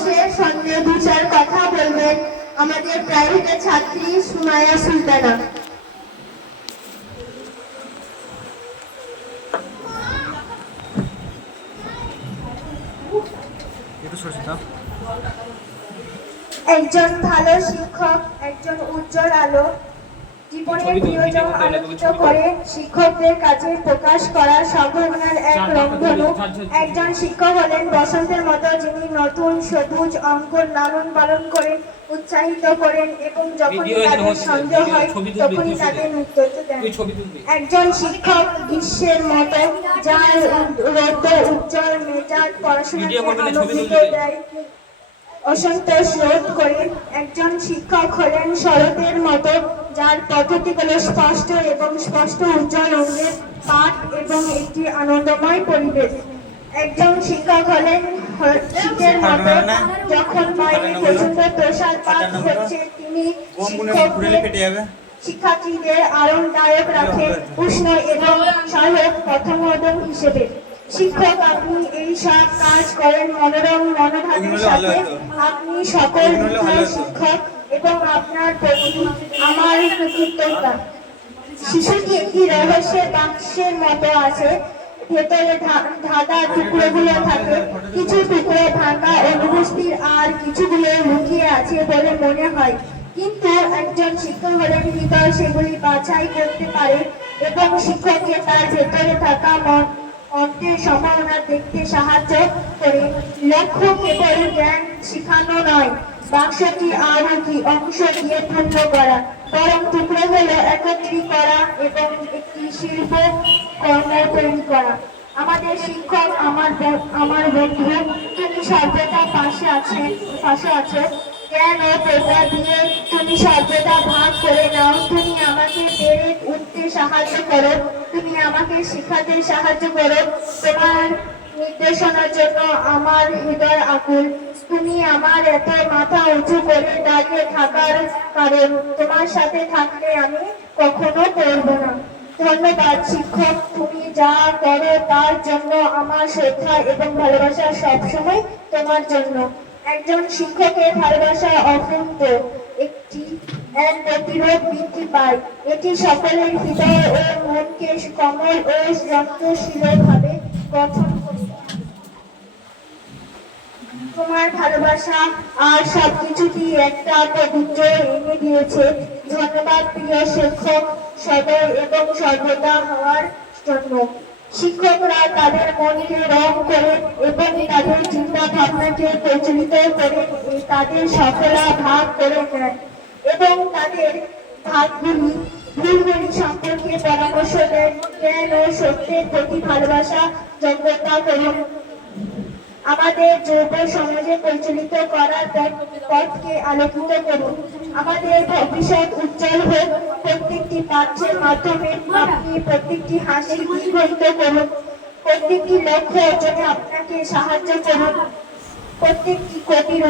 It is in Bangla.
দিবসের সঙ্গে দু চার কথা বলবেন আমাদের প্রাইভেটের ছাত্রী সুমাইয়া সুলতানা। একজন ভালো শিক্ষক একজন উজ্জ্বল আলো, জীবনের প্রিয়জন আলোকিত করে শিক্ষকদের কাছে প্রকাশ করার সম্ভাবনার এক রংধনু। একজন শিক্ষক হলেন বসন্তের মতো, যিনি নতুন সবুজ অঙ্কুর লালন পালন করেন, উৎসাহিত করেন এবং যখনই তাদের সন্দেহ হয় তখনই তাদের নেতৃত্ব দেন। একজন শিক্ষক গ্রীষ্মের মতো, যার রৌদ্র উজ্জ্বল মেজাজ পড়াশোনাকে আলোকিত দেয়, অসন্তোষ রোধ করে। একজন শিক্ষক হলেন শরতের মতো, যার পদ্ধতিগুলো স্পষ্ট এবং স্পষ্ট উজ্জ্বল রঙের পাঠ এবং একটি আনন্দময় পরিবেশ। একজন শিক্ষক হলেন শীতের মতো, যখন বাইরে প্রচন্ড তুষারপাত হচ্ছে তিনি শিক্ষার্থীদের আরামদায়ক রাখে উষ্ণ এবং সহায়ক পথমোদন হিসেবে। শিক্ষক, আপনি এই সব কাজ করেন মনোরম মনোভাবের সাথে। আপনি সকল শিক্ষক এবং আপনার প্রতি আমার কৃতজ্ঞতা। শিশুটি একটি রহস্যের বাক্সের মতো আছে, ভেতরে ধাঁধা টুকরোগুলো থাকে, কিছু টুকরো ভাঙা অনুপস্থিত আর কিছুগুলো লুকিয়ে আছে বলে মনে হয়, কিন্তু একজন শিক্ষক হলেন হৃদয় সেগুলি বাছাই করতে পারে এবং শিক্ষককে তার ভেতরে থাকা অর্থের সম্ভাবনা দেখতে সাহায্য করে। লক্ষ্য কেবল জ্ঞান শিখানো নয়, বাক্সটি আরো কি অংশ দিয়ে পূর্ণ করা, বরং টুকরোগুলো একত্রিত করা এবং একটি শিল্প কর্ম তৈরি করা। আমাদের শিক্ষক আমার বন্ধু, তুমি সর্বদা পাশে আছে। জ্ঞান ও প্রজ্ঞা দিয়ে তুমি সর্বদা ভাগ করে নাও। তুমি আমাকে বেড়ে উঠতে সাহায্য করো, তুমি আমাকে শিখাতে সাহায্য করো। তোমার নির্দেশনার জন্য আমার হৃদয় আকুল। তুমি আমার এত মাথা উঁচু করে দাঁড়িয়ে থাকার কারণ, তোমার সাথে থাকলে আমি কখনো করব না। ধন্যবাদ শিক্ষক, তুমি যা করো তার জন্য আমার শ্রদ্ধা এবং ভালোবাসা সবসময় তোমার জন্য। একজন শিক্ষকের ভালোবাসা অফুরন্ত, এক প্রতিরোধ বৃদ্ধি পায়। এটি সকলের হৃদয় ও মনকে কোমল ও যন্ত্রশীলভাবে গঠন করে। তোমার ভালোবাসা আর সবকিছুটি একটা পবিত্র এনে দিয়েছে। ধন্যবাদ প্রিয় শিক্ষক, সদয় এবং সর্বদা হওয়ার জন্য। শিক্ষকরা তাদের মনকে রং করে এবং তাদের চিন্তা ভাবনাকে প্রচলিত করে তাদের সফলতা ভাগ করে নেয় এবং তাদের ভুলগুলি সম্পর্কে পরামর্শ দেন। জ্ঞান ও সত্যের প্রতি ভালোবাসা যোগ্যতা করুন। আমাদের যুব সমাজে প্রচলিত করার পথকে আলোকিত করুন। আমাদের ভবিষ্যৎ উজ্জ্বল হোক। প্রত্যেকটি পাঠ্যের মাধ্যমে আপনি প্রত্যেকটি হাসি বিঘ্নিত করুন, প্রত্যেকটি লক্ষ্য অর্জনে আপনাকে সাহায্য করুন, প্রত্যেকটি কবির